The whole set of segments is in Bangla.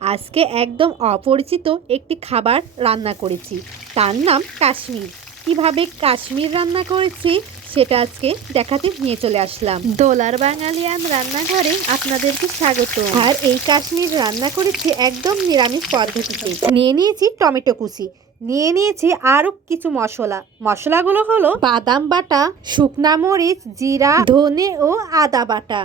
আজকে একদম অপরিচিত একটি খাবার রান্না করেছি, তার নাম কাশ্মীর। কিভাবে কাশ্মীর রান্না করেছি সেটা আজকে দেখাতে নিয়ে চলে আসলাম। দোলার বাঙালিয়ান রান্নাঘরে আপনাদেরকে স্বাগত। আর এই কাশ্মীর রান্না করেছি একদম নিরামিষ পদ্ধতিতে। নিয়ে নিয়েছি টমেটো কুচি, নিয়ে নিয়েছি আরও কিছু মশলাগুলো হলো বাদাম বাটা, শুকনা মরিচ, জিরা, ধনে ও আদা বাটা।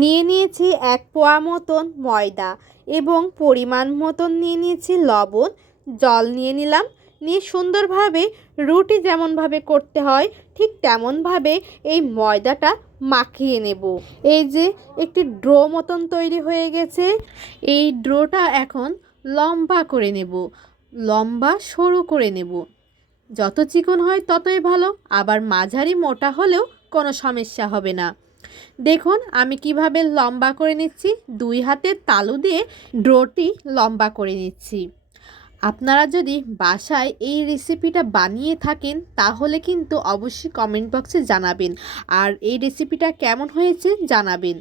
নিয়ে নিয়েছি 1 পোয়া মতন ময়দা এবং পরিমাণ মতন নিয়ে নিয়েছি লবণ, জল নিয়ে নিলাম। নিয়ে সুন্দরভাবে রুটি যেমনভাবে করতে হয় ঠিক তেমনভাবে এই ময়দাটা মাখিয়ে নেব। এই যে একটি ড্রো মতন তৈরি হয়ে গেছে, এই ড্রোটা এখন লম্বা করে নেব, লম্বা সরু করে নেব। যত চিকন হয় ততই ভালো, আবার মাঝারি মোটা হলেও কোনো সমস্যা হবে না। দেখুন আমি কিভাবে লম্বা করে নিচ্ছি, 2 হাতের তালু দিয়ে ড্রোটি লম্বা করে নিচ্ছি। আপনারা যদি বাসায় এই রেসিপিটা বানিয়ে থাকেন তাহলে কিন্তু অবশ্যই কমেন্ট বক্সে জানাবেন, আর এই রেসিপিটা কেমন হয়েছে জানাবেন।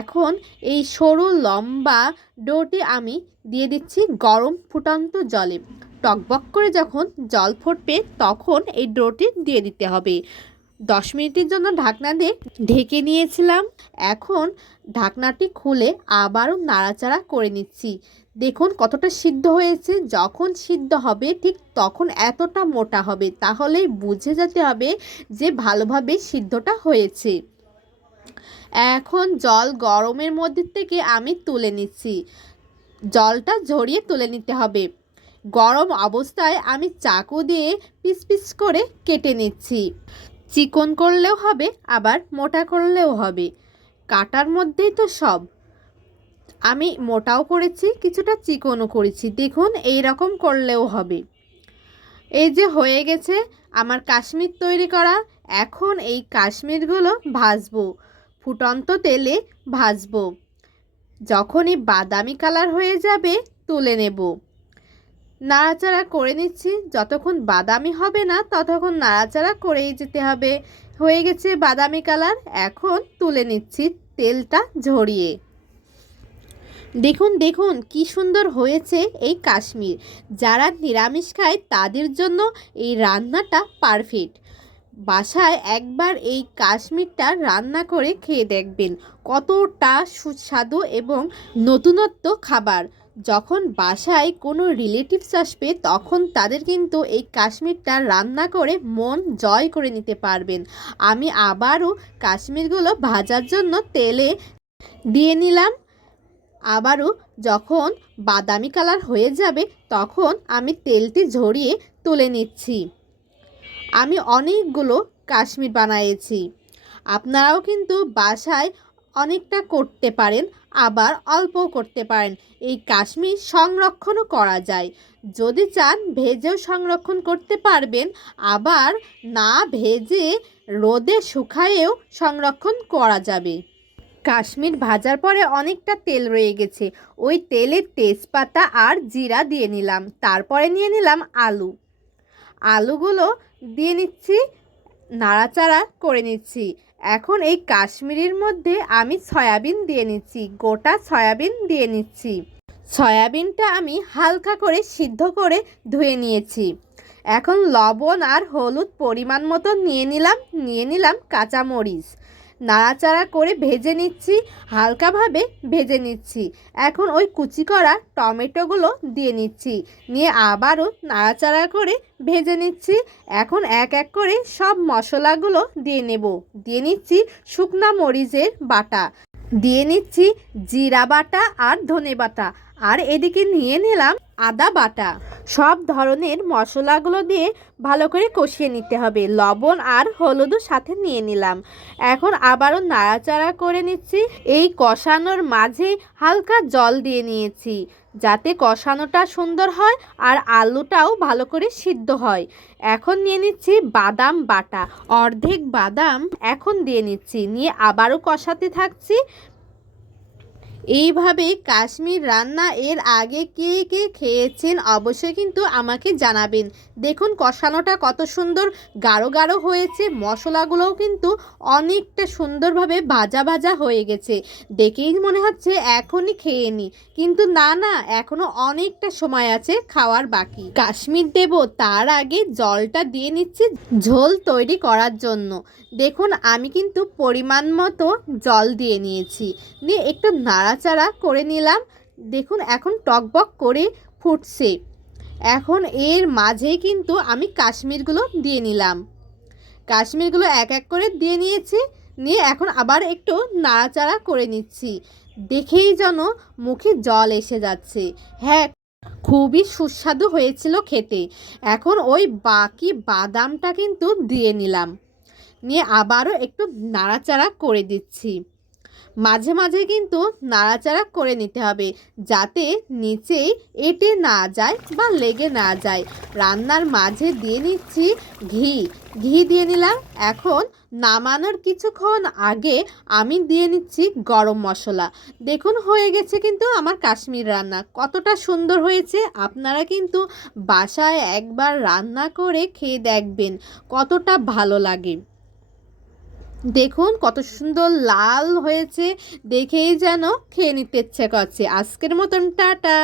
এখন এই সরু লম্বা ডোটি আমি দিয়ে দিচ্ছি গরম ফুটন্ত জলে। টকবক করে যখন জল ফুটবে তখন এই ডোটি দিয়ে দিতে হবে। 10 মিনিটের জন্য ঢাকনা দিয়ে ঢেকে নিয়েছিলাম। এখন ঢাকনাটি খুলে আবারও নাড়াচাড়া করে নিচ্ছি। দেখুন কতটা সিদ্ধ হয়েছে। যখন সিদ্ধ হবে ঠিক তখন এতটা মোটা হবে, তাহলেই বুঝে যেতে হবে যে ভালোভাবে সিদ্ধটা হয়েছে। এখন জল গরমের মধ্যে থেকে আমি তুলে নিচ্ছি, জলটা ঝরিয়ে তুলে নিতে হবে। গরম অবস্থায় আমি চাকু দিয়ে পিস পিস করে কেটে নিচ্ছি। চিকন করলেও হবে, আবার মোটা করলেও হবে, কাটার মধ্যেই তো সব। আমি মোটাও করেছি, কিছুটা চিকনও করেছি। দেখুন এই রকম করলেও হবে। এই যে হয়ে গেছে আমার কাশ্মীর তৈরি করা। এখন এই কাশ্মীরগুলো ভাজবো, ফুটন্ত তেলে ভাজবো। যখনই বাদামি কালার হয়ে যাবে তুলে নেব। নাড়াচাড়া করে নিচ্ছি, যতক্ষণ বাদামি হবে না ততক্ষণ নাড়াচাড়া করেই যেতে হবে। হয়ে গেছে বাদামি কালার, এখন তুলে নিচ্ছি তেলটা ঝরিয়ে। দেখুন দেখুন কি সুন্দর হয়েছে এই কাশ্মীর। যারা নিরামিষ খায় তাদের জন্য এই রান্নাটা পারফেক্ট। বাসায় একবার এই কাশ্মীরটা রান্না করে খেয়ে দেখবেন, কতটা সুস্বাদু এবং নতুনত্ব খাবার। যখন বাসায় কোনো রিলেটিভস আসবে তখন তাদের কিন্তু এই কাশ্মীরটা রান্না করে মন জয় করে নিতে পারবেন। আমি আবারও কাশ্মীরগুলো ভাজার জন্য তেলে দিয়ে নিলাম। আবারও যখন বাদামি কালার হয়ে যাবে তখন আমি তেলটি ঝরিয়ে তুলে নিচ্ছি। আমি অনেকগুলো কাশ্মীর বানিয়েছি। আপনারাও কিন্তু বাসায় অনেকটা করতে পারেন, আবার অল্পও করতে পারেন। এই কাশ্মীর সংরক্ষণও করা যায়, যদি চান ভেজেও সংরক্ষণ করতে পারবেন, আবার না ভেজে রোদে শুকায়েও সংরক্ষণ করা যাবে। কাশ্মীর ভাজার পরে অনেকটা তেল রয়ে গেছে, ওই তেলে তেজপাতা আর জিরা দিয়ে নিলাম। তারপরে নিয়ে নিলাম আলুগুলো দিয়ে নিচ্ছি, নাড়াচাড়া করে নিচ্ছি। এখন এই কাশ্মীরির মধ্যে আমি সয়াবিন দিয়ে নিচ্ছি, গোটা সয়াবিন দিয়ে নিচ্ছি। সয়াবিনটা আমি হালকা করে সিদ্ধ করে ধুয়ে নিয়েছি। এখন লবণ আর হলুদ পরিমাণ মতো নিয়ে নিলাম কাঁচামরিচ। নাড়াচাড়া করে ভেজে নিচ্ছি, হালকাভাবে ভেজে নিচ্ছি। এখন ওই কুচি করা টমেটোগুলো দিয়ে নিচ্ছি, নিয়ে আবারও নাড়াচাড়া করে ভেজে নিচ্ছি। এখন এক এক করে সব মশলাগুলো দিয়ে নেব। দিয়ে নিচ্ছি শুকনা মরিচের বাটা, দিয়ে নিচ্ছি জিরা বাটা আর ধনে বাটা, আর এদিকে নিয়ে নিলাম আদা বাটা। সব ধরনের মশলাগুলো দিয়ে ভালো করে কষিয়ে নিতে হবে। লবণ আর হলুদও সাথে নিয়ে নিলাম। এখন আবারও নাড়াচাড়া করে নিচ্ছি। এই কষানোর মাঝে হালকা জল দিয়ে নিয়েছি, যাতে কষানোটা সুন্দর হয় আর আলুটাও ভালো করে সিদ্ধ হয়। এখন নিয়ে নিচ্ছি বাদাম বাটা, অর্ধেক বাদাম এখন দিয়ে নিচ্ছি, নিয়ে আবারও কষাতে থাকছি। এইভাবে কাশ্মীর রান্না এর আগে কে কে খেয়েছেন অবশ্যই কিন্তু আমাকে জানাবেন। দেখুন কষানোটা কত সুন্দর গাঢ় গাঢ় হয়েছে, মশলাগুলোও কিন্তু অনেকটা সুন্দরভাবে ভাজা ভাজা হয়ে গেছে। দেখেই মনে হচ্ছে এখনই খেয়ে নিই, কিন্তু না না, এখনো অনেকটা সময় আছে খাওয়ার বাকি। কাশ্মীর দেব তার আগে জলটা দিয়ে নিচ্ছি ঝোল তৈরি করার জন্য। দেখুন আমি কিন্তু পরিমাণ মতো জল দিয়ে নিয়েছি, নিয়ে একটু নাড়াচাড়া করে নিলাম। দেখুন এখন টকবক করে ফুটছে। এখন এর মাঝেই কিন্তু আমি কাশ্মীরগুলো দিয়ে নিলাম। কাশ্মীরগুলো এক এক করে দিয়ে নিয়েছি, নিয়ে এখন আবার একটু নাড়াচাড়া করে নিচ্ছি। দেখেই যেন মুখে জল এসে যাচ্ছে। হ্যাঁ, খুবই সুস্বাদু হয়েছিল খেতে। এখন ওই বাকি বাদামটা কিন্তু দিয়ে নিলাম, নিয়ে আবারও একটু নাড়াচাড়া করে দিচ্ছি। মাঝে মাঝে কিন্তু নাড়াচাড়া করে নিতে হবে, যাতে নিচে এঁটে না যায় বা লেগে না যায়। রান্নার মাঝে দিয়ে নিচ্ছি ঘি। ঘি দিয়ে নিলাম। এখন নামানোর কিছুক্ষণ আগে আমি দিয়ে নিচ্ছি গরম মশলা। দেখুন হয়ে গেছে কিন্তু আমার কাশ্মীর রান্না। কতটা সুন্দর হয়েছে, আপনারা কিন্তু বাসায় একবার রান্না করে খেয়ে দেখবেন কতটা ভালো লাগে। দেখুন কত সুন্দর লাল হয়েছে, দেখেই যেন খেয়ে নিতে ইচ্ছে করছে। আজকের মতন টাটা।